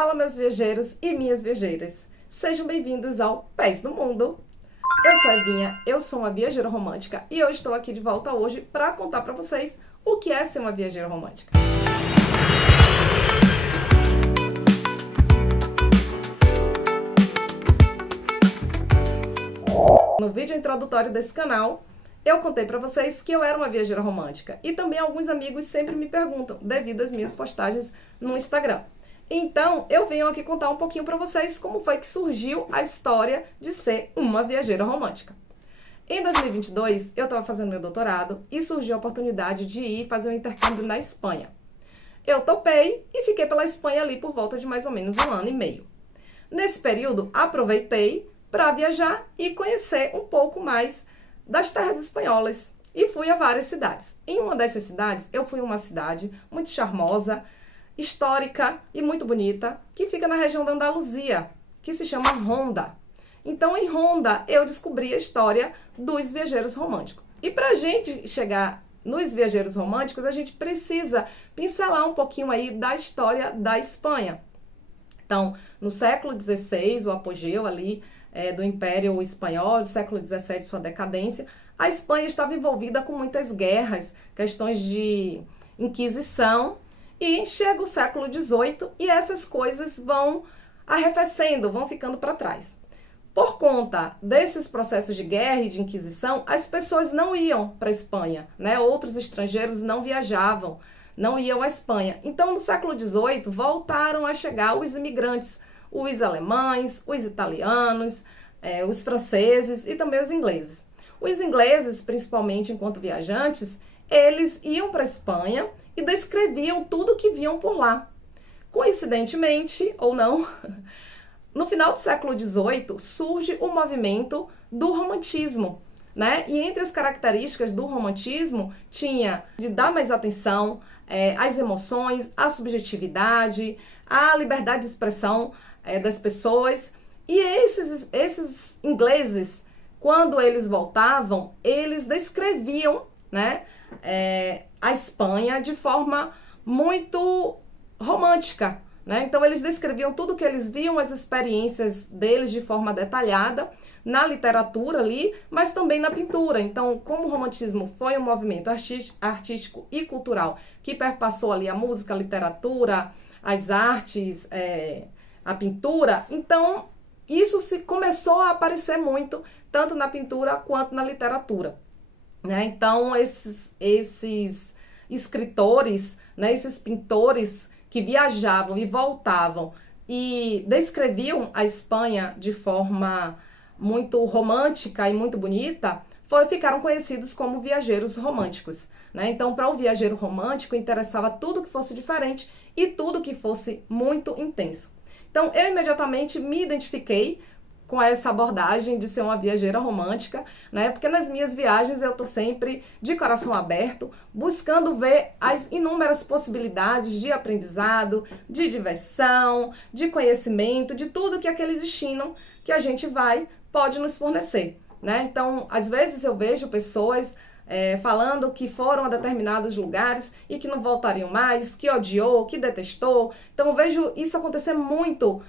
Fala, meus viajeiros e minhas viajeiras. Sejam bem-vindos ao Pés do Mundo. Eu sou a Evinha, eu sou uma viajeira romântica e eu estou aqui de volta hoje para contar para vocês o que é ser uma viajeira romântica. No vídeo introdutório desse canal, eu contei para vocês que eu era uma viajeira romântica e também alguns amigos sempre me perguntam devido às minhas postagens no Instagram. Então, eu venho aqui contar um pouquinho para vocês como foi que surgiu a história de ser uma viajeira romântica. Em 2022, eu estava fazendo meu doutorado e surgiu a oportunidade de ir fazer um intercâmbio na Espanha. Eu topei e fiquei pela Espanha ali por volta de mais ou menos 1 ano e meio. Nesse período, aproveitei para viajar e conhecer um pouco mais das terras espanholas e fui a várias cidades. Em uma dessas cidades, eu fui a uma cidade muito charmosa, histórica e muito bonita, que fica na região da Andaluzia, que se chama Ronda. Então, em Ronda, eu descobri a história dos viajeiros românticos. E para a gente chegar nos viajeiros românticos, a gente precisa pincelar um pouquinho aí da história da Espanha. Então, no século XVI, o apogeu ali do Império Espanhol, no século XVII, sua decadência, a Espanha estava envolvida com muitas guerras, questões de Inquisição, e chega o século XVIII e essas coisas vão arrefecendo, vão ficando para trás. Por conta desses processos de guerra e de Inquisição, as pessoas não iam para a Espanha, né? Outros estrangeiros não viajavam, não iam à Espanha. Então, no século XVIII, voltaram a chegar os imigrantes, os alemães, os italianos, os franceses e também os ingleses. Os ingleses, principalmente enquanto viajantes, eles iam para a Espanha e descreviam tudo o que viam por lá. Coincidentemente, ou não, no final do século XVIII surge o movimento do romantismo, né? E entre as características do romantismo tinha de dar mais atenção às emoções, à subjetividade, à liberdade de expressão das pessoas. E esses ingleses, quando eles voltavam, eles descreviam, né, a Espanha de forma muito romântica, né? Então eles descreviam tudo o que eles viam, as experiências deles de forma detalhada, na literatura ali, mas também na pintura. Então, como o romantismo foi um movimento artístico e cultural que perpassou ali a música, a literatura, as artes, a pintura, então isso começou a aparecer muito, tanto na pintura quanto na literatura. Né? Então, esses escritores, né, esses pintores que viajavam e voltavam e descreviam a Espanha de forma muito romântica e muito bonita, ficaram conhecidos como viajeiros românticos. Né? Então, para o viajeiro romântico, interessava tudo que fosse diferente e tudo que fosse muito intenso. Então, eu imediatamente me identifiquei com essa abordagem de ser uma viajeira romântica, né? Porque nas minhas viagens eu tô sempre de coração aberto, buscando ver as inúmeras possibilidades de aprendizado, de diversão, de conhecimento, de tudo que aquele destino que a gente pode nos fornecer, né? Então, às vezes eu vejo pessoas falando que foram a determinados lugares e que não voltariam mais, que odiou, que detestou. Então, eu vejo isso acontecer muito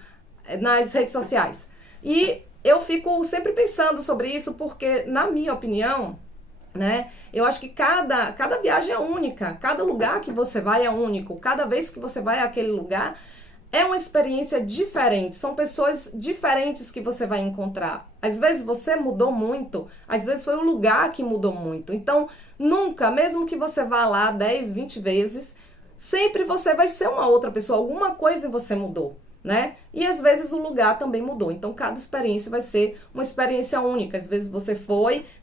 nas redes sociais. E eu fico sempre pensando sobre isso porque, na minha opinião, né, eu acho que cada viagem é única, cada lugar que você vai é único, cada vez que você vai àquele lugar é uma experiência diferente, são pessoas diferentes que você vai encontrar. Às vezes você mudou muito, às vezes foi o lugar que mudou muito. Então, nunca, mesmo que você vá lá 10, 20 vezes, sempre você vai ser uma outra pessoa, alguma coisa em você mudou. Né? E às vezes o lugar também mudou, então cada experiência vai ser uma experiência única. Às vezes você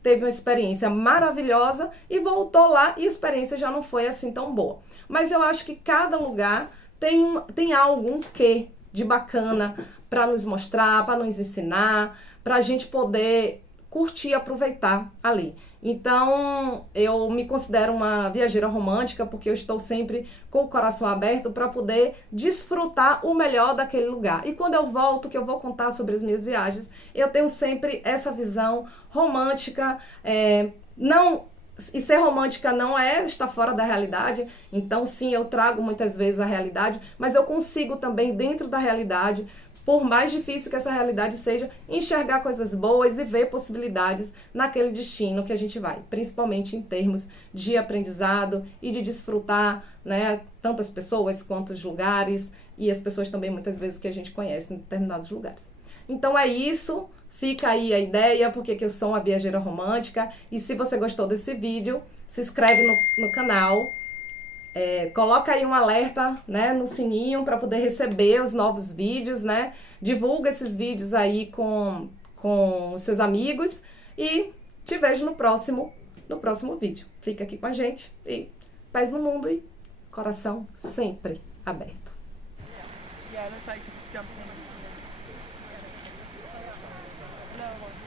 teve uma experiência maravilhosa e voltou lá e a experiência já não foi assim tão boa. Mas eu acho que cada lugar tem algo, um quê de bacana para nos mostrar, para nos ensinar, para a gente poder curtir e aproveitar ali. Então, eu me considero uma viajeira romântica porque eu estou sempre com o coração aberto para poder desfrutar o melhor daquele lugar. E quando eu volto, que eu vou contar sobre as minhas viagens, eu tenho sempre essa visão romântica, não E ser romântica não é estar fora da realidade, então sim, eu trago muitas vezes a realidade, mas eu consigo também, dentro da realidade, por mais difícil que essa realidade seja, enxergar coisas boas e ver possibilidades naquele destino que a gente vai, principalmente em termos de aprendizado e de desfrutar, né, tantas pessoas quanto os lugares e as pessoas também muitas vezes que a gente conhece em determinados lugares. Então é isso. Fica aí a ideia, porque que eu sou uma viajeira romântica. E se você gostou desse vídeo, se inscreve no canal. Coloca aí um alerta, né, no sininho para poder receber os novos vídeos, né? Divulga esses vídeos aí com os seus amigos. E te vejo no próximo vídeo. Fica aqui com a gente e paz no mundo e coração sempre aberto. Yeah, it looks like it's jumping. No.